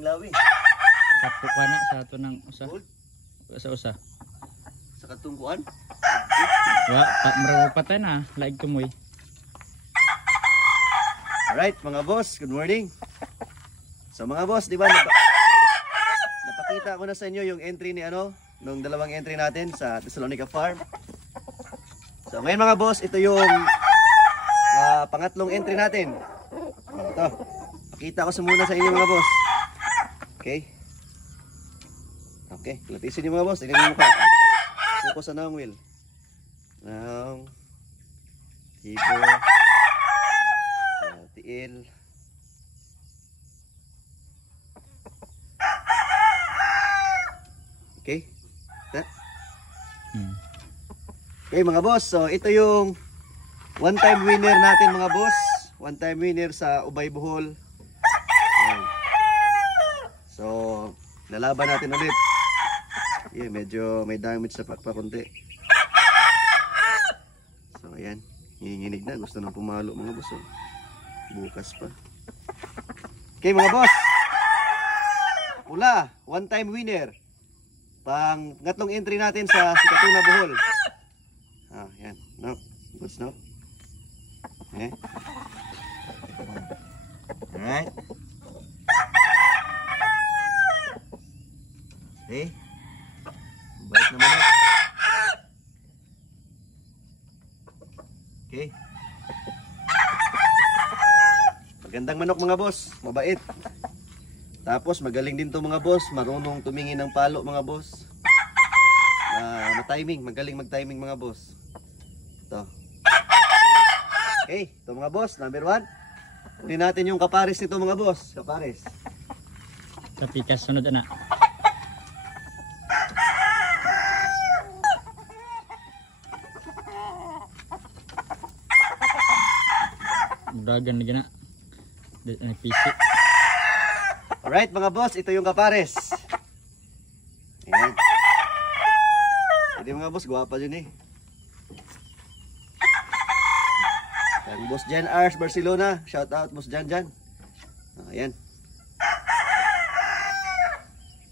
ning lawi. Sa na sa ato ng usa. Sa usa. Sa katungkuan. Wa maro patay na laig kumoy. Alright mga boss, good morning. So mga boss, di ba napakita ko na sa inyo yung entry ni nung dalawang entry natin sa Thessalonica Farm. So ngayon mga boss, ito yung pangatlong entry natin. Ito, pakita ko muna sa inyo mga boss. Okay. Okay, latisin niyo mga boss, tingnan niyo mukha. Focus sa nang wheel. Nang hibo. Tiil. Okay. Okay mga boss, so ito yung one time winner natin mga boss. One time winner sa Ubay Bohol. Ayan. So lalaban natin ulit. Yeah, medyo may damage sa pakpakunti. So ayan, nginginig na, gusto nang pumalo mga boss. Bukas pa. Okay mga boss, pula, one time winner. Pangatlong entry natin sa Sikatuna Bohol. Yan, no, good no. Okay. Alright. Okay. Balik naman na. Okay. Magandang manok mga boss, mabait. Tapos magaling din to mga boss, marunong tumingin ng palo mga boss. Ma-timing, magaling mag-timing mga boss. Ito. Okay, ito mga boss, number 1. Kunin natin yung kapares nito mga boss, kapares. Tapi kasunod na. Dagan lagi na. PC. Alright mga boss, ito yung kapares. Ayan. Hindi mga boss, guwapa dyan eh. Ang boss Jan Ars Barcelona, shout out boss Jan Jan. Ayan.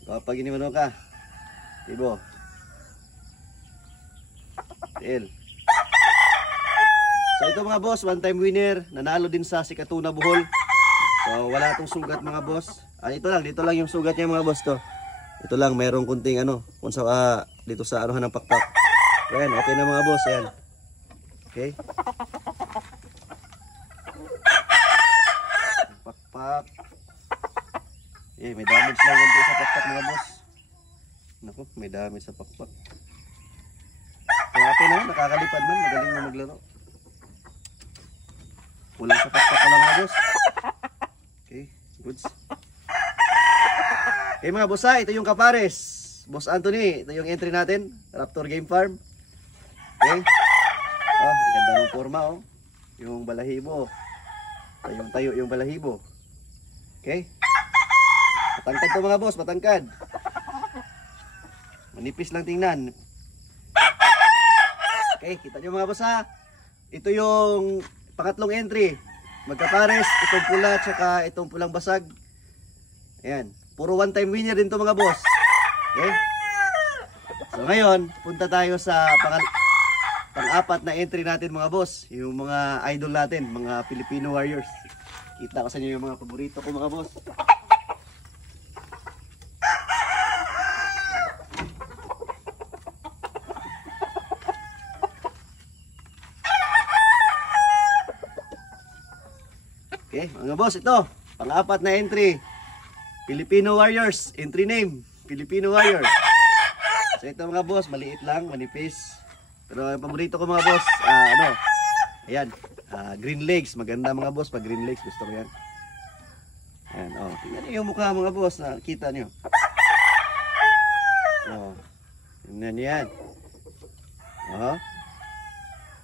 Guwapa gini mano ka. Ibo. Tiil. So ito mga boss, one time winner, nanalo din sa Sikatuna Bohol. So wala itong sugat mga boss. Dito lang yung sugat niya mga boss to. Ito lang, mayroong kunting kung sa dito sa anuhan ng pakpak. Ayan, okay na mga boss, ayan. Okay. Pakpak. May damage lang ganito sa pakpak mga boss. Naku, may damage sa pakpak. So okay na, nakakalipad man, magaling na maglaro. Kulang sa pakpak lang mga boss. Okay, goods. Okay mga boss, ito yung kapares. Boss Anthony, ito yung entry natin, Raptor Game Farm. Okay. Ang ganda ng forma yung balahibo. Tayo yung balahibo. Okay. Matangkad to mga boss, matangkad. Manipis lang tingnan. Okay, kita nyo mga boss ito yung pangatlong entry. Magkapares, itong pula tsaka itong pulang basag. Ayan, puro one time winner din to mga boss. Okay? So ngayon, punta tayo sa pang-apat na entry natin mga boss. Yung mga idol natin, mga Filipino Warriors. Kita ko sa inyo yung mga paborito ko mga boss. Okay, mga boss, ito. Pang-apat na entry. Filipino Warriors, entry name, Filipino Warrior. So ito mga boss, maliit lang, manipis. Pero ang paborito ko mga boss, ayan, green legs. Maganda mga boss pag green legs, gusto ko yan. Ayan, tingnan niyo yung mukha mga boss, nakita niyo. Tingnan niyo yan.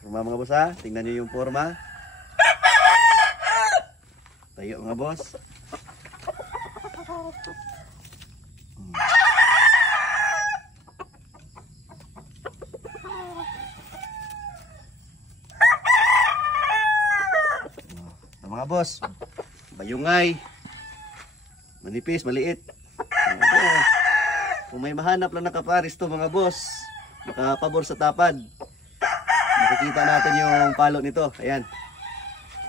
Forma mga boss tingnan niyo yung forma. Tayo mga boss. Mga boss, bayungay, manipis, maliit. Okay. Kung may mahanap lang na kapares to mga boss, makapabor sa tapad, makikita natin yung palo nito. Ayan.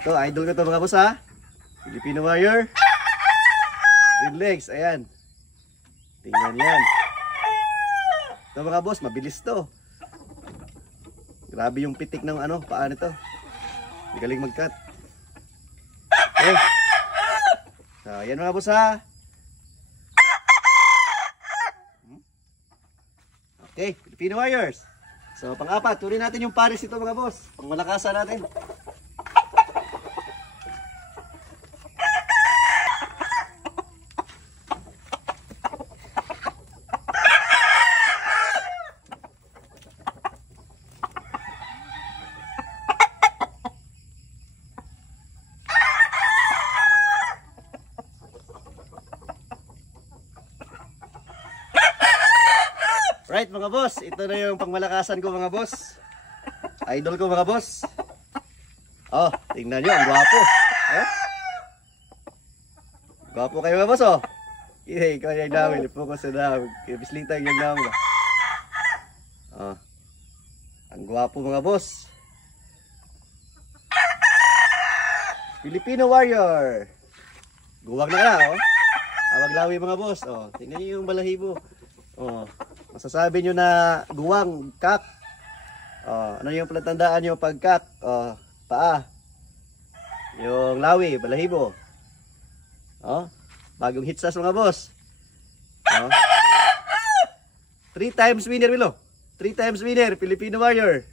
Ito, idol ko to mga boss ha. Filipino Warrior. Green legs, ayan. Tingnan yan. Ito mga boss, mabilis to. Grabe yung pitik ng ano, paa nito. Magaling mag-cut. Okay. So, ayan mga boss ha. Okay, Filipino Warriors. So, pang-apat, tuloy natin yung pares ito mga boss. Pang-malakasan natin. Right mga boss, ito na yung pangmalakasan ko mga boss. Idol ko mga boss. Oh, tingnan nyo, ang gwapo. Eh? Gwapo kayo mga boss oh. Ikaw yung namin, ipokus na namin. Bislita yung namin. Oh. Ang gwapo mga boss. Filipino Warrior. Guwag na ka oh. Awag-lawi mga boss. Oh, tingnan nyo yung balahibo. Oh. Masasabi nyo na guwang, kak. Ano yung palatandaan nyo pag kak? Paa. Yung lawi, balahibo. Bagong hitsas mga boss. 3 times winner Milo. 3 times winner, Filipino Warrior.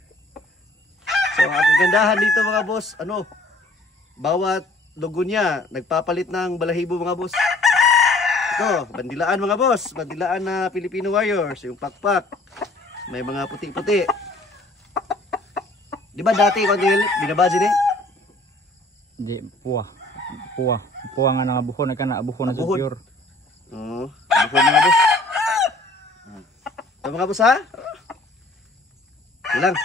So ang kagandahan dito mga boss, bawat logo niya, nagpapalit ng balahibo mga boss. Ito, bandilaan mga boss, bandilaan na Filipino Warriors, yung pakpak. May mga puti-puti. Di ba dati kung binabadji ni? Di, puwa. Puwa nga nga buhon, ka na buhon na pure. Oo, buhon mga boss. Ito mga boss ha? Ilang.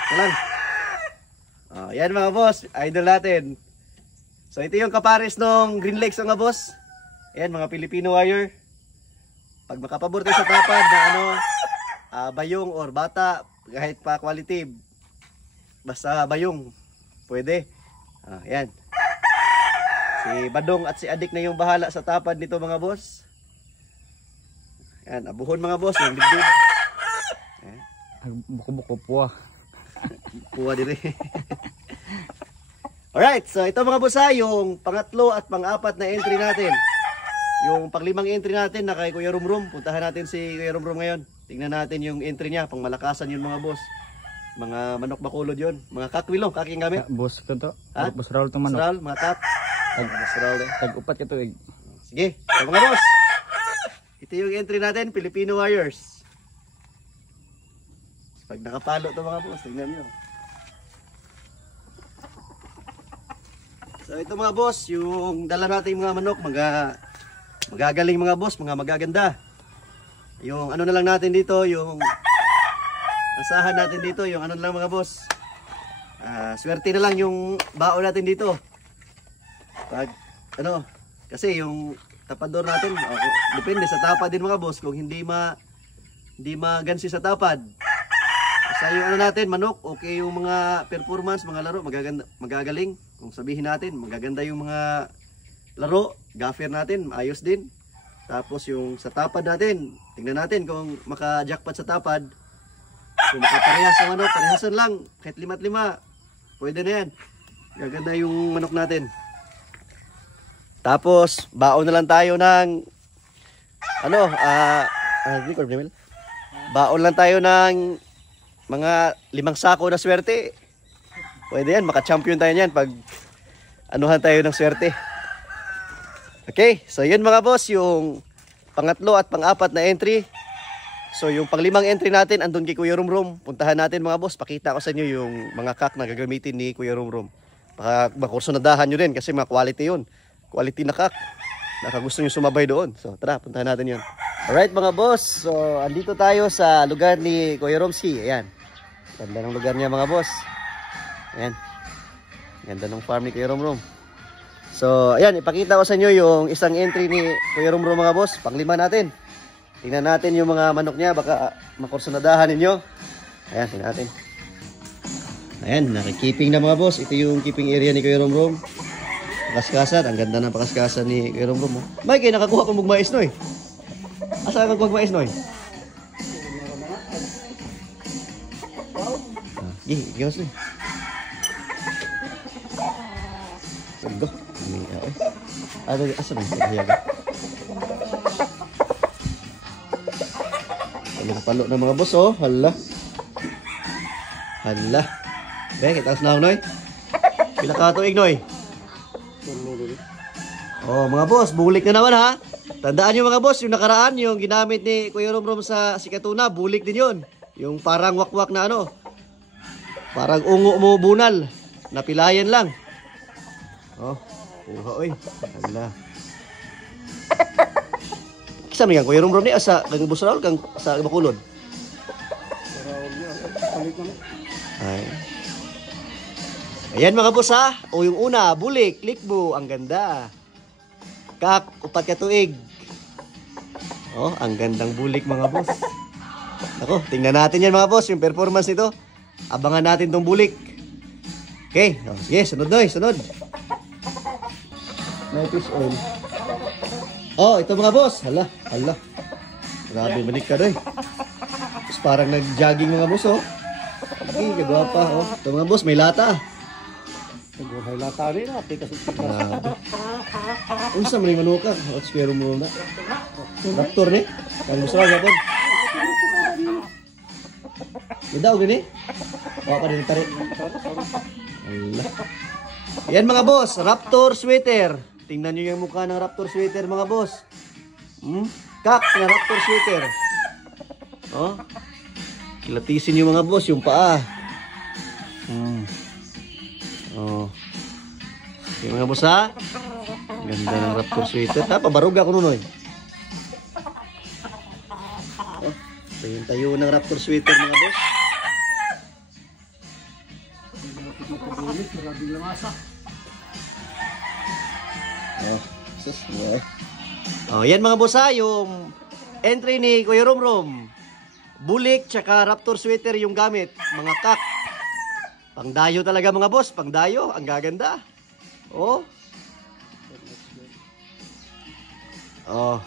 Yan mga boss, idol natin. So ito yung kapares ng green legs mga boss. Ayan mga Filipino Warrior. Pag makapabor tayo sa tapad na bayong or bata, kahit pa quality, basta bayong, pwede. Ayan. Si Badong at si Adik na yung bahala sa tapad nito mga boss. Ayan, abuhon mga boss, yung dibdib. Buko-buko puwa. Puwa dire. Alright, so ito mga boss yung pangatlo at pang-apat na entry natin. Yung pang-limang entry natin na kay Kuya Rumrum. Puntahan natin si Kuya Rumrum ngayon. Tingnan natin yung entry niya, pang malakasan yun mga boss. Mga manok bakulod yun. Mga kakwilo, kaking gamit. Boss ko to. Ha? Boss Raul to manok. Boss Raul, mga kak. Boss Raul eh. Tag-upat ka to eh. Sige, so mga boss. Ito yung entry natin, Filipino Warriors. Pag nakapalo to mga boss, tingnan nyo. So ito mga boss, yung dala natin mga manok, magagaling mga boss, mga magaganda. Yung ano na lang natin dito, yung asahan natin dito, yung ano na lang mga boss. Swerte na lang yung baon natin dito. Pag kasi yung tapador natin, depende sa tapad din mga boss, kung hindi magansi sa tapad. Basta yung ano natin, manok, okay yung mga performance, mga laro, magagaling. Kung sabihin natin, magaganda yung mga laro, gaffer natin, ayos din. Tapos yung sa tapad natin, tingnan natin kung maka-jackpot sa tapad. Kung makaparehas yung manok, parehasan lang, kahit 5-5, pwede na yan. Gaganda yung manok natin. Tapos, baon na lang tayo ng, baon lang tayo ng mga 5 sako na swerte. Pwede yan, maka-champion tayo yan pag anuhan tayo ng swerte. Okay, so yun mga boss, yung pangatlo at pang-apat na entry. So yung pang-limang entry natin, andun kay Kuya Rumrum. Puntahan natin mga boss, pakita ko sa inyo yung mga kak na gagamitin ni Kuya Rumrum. Baka makursunadahan nyo din kasi mga quality yun. Quality na kak. Nakagusto nyo sumabay doon. So tara, puntahan natin yun. Alright mga boss, so andito tayo sa lugar ni Kuya Romski. Ayan, ganda ng lugar niya mga boss. Ayan, ganda ng farm ni Kuya Rumrum. So, ayan, ipakita ko sa inyo yung isang entry ni Kuya Romrom mga boss. Panglima natin. Tingnan natin yung mga manok niya. Baka makursunadahan ninyo. Ayan, tingnan natin. Ayan, nakikiping na mga boss. Ito yung keeping area ni Kuya Romrom. Pakaskasan. Ang ganda ng pakaskasan ni Kuya Romrom. Mike, nakakuha pa magmais noy. Asa ka magmais noy? Giyos noy. Go. Ada asa man hiyaga. Palo na mga boss oh. Hala. Hala. Be, kita sa noy. Pila ka tuig noy? Oh, mga boss, bulik na naman ha. Tandaan niyo mga boss, yung nakaraan, yung ginamit ni Kuya Romrom sa sikatuna, bulik din 'yon. Yung parang wakwak na ano. Parang ungo mo bunal. Napilayan lang. Oh, kuha oy. Hala. Kisa man yan, Kuya Romrom ni asa kang busraol kang sa Bacolod. Ay. Ayan mga boss ha. O yung una, bulik, likbo, ang ganda. Kak, upat ka tuig. Oh, ang gandang bulik mga boss. Ako, tingnan natin yan mga boss, yung performance nito. Abangan natin tong bulik. Okay, oh, sige, sunod noy, sunod. May fish oil. Oh, ito mga boss. Hala, hala. Grabe, balik ka doy. Tapos parang nag-jogging mga boss, oh. Okay, kagwapa, oh. Ito mga boss, may lata. May lata rin, Grabe. Unsa man yung manuka? What's pero mo na? Raptor ni? Kang gusto ka po? Idaw gini? Wala pa rin tari. Allah. Yan mga boss, Raptor sweater. Tingnan nyo yung mukha ng Raptor sweater mga boss. Kak na Raptor sweater. Oh. Kilatisin nyo mga boss yung paa. Oh. Yung mga boss ha. Ganda ng Raptor sweater. Pabaruga ko nunoy. Oh. Tayo ng Raptor sweater mga boss. Oh, sus, wow. Oh, yan mga boss ha, yung entry ni Kuya Romrom. Bulik tsaka Raptor sweater yung gamit, mga kak. Pangdayo talaga mga boss, pangdayo, ang gaganda. Oh. Oh.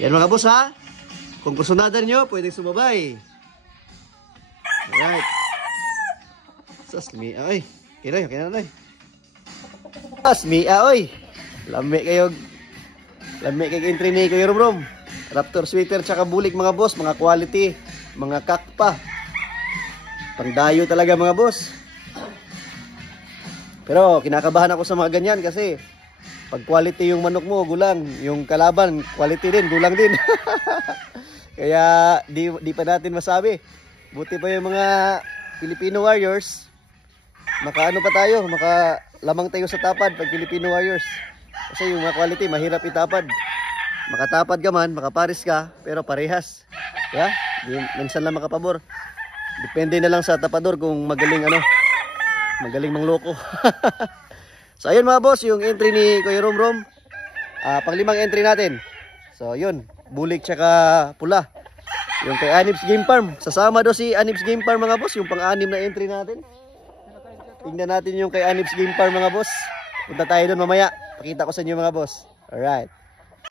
Yan mga boss ha. Kung kusunadan nyo, pwedeng sumabay. Alright. Sus, Mia, oy. Kinoy, kinoy. Sus, Mia, oy. Lami kayo entry ni Kuya Romrom. Raptor sweater tsaka bulik mga boss, mga quality, mga kakpa. Pangdayo talaga mga boss. Pero kinakabahan ako sa mga ganyan kasi pag quality yung manok mo, gulang. Yung kalaban, quality din, gulang din. Kaya di pa natin masabi. Buti pa yung mga Filipino Warriors. Makaano pa tayo, makalamang tayo sa tapad pag Filipino Warriors. Kasi yung mga quality, mahirap itapad. Makatapad ka man, makaparis ka, pero parehas. Yeah? Minsan lang makapabor. Depende na lang sa tapador kung magaling magaling mangloko. So ayun mga boss, yung entry ni Kuya Romrom. Panglimang entry natin. So yun, bulik tsaka pula. Yung kay Anibs Game Farm. Sasama do si Anibs Game Farm mga boss, yung pang-anim na entry natin. Tingnan natin yung kay Anibs Game Farm mga boss. Punta tayo doon mamaya. Pakita ko sa inyo mga boss. Alright.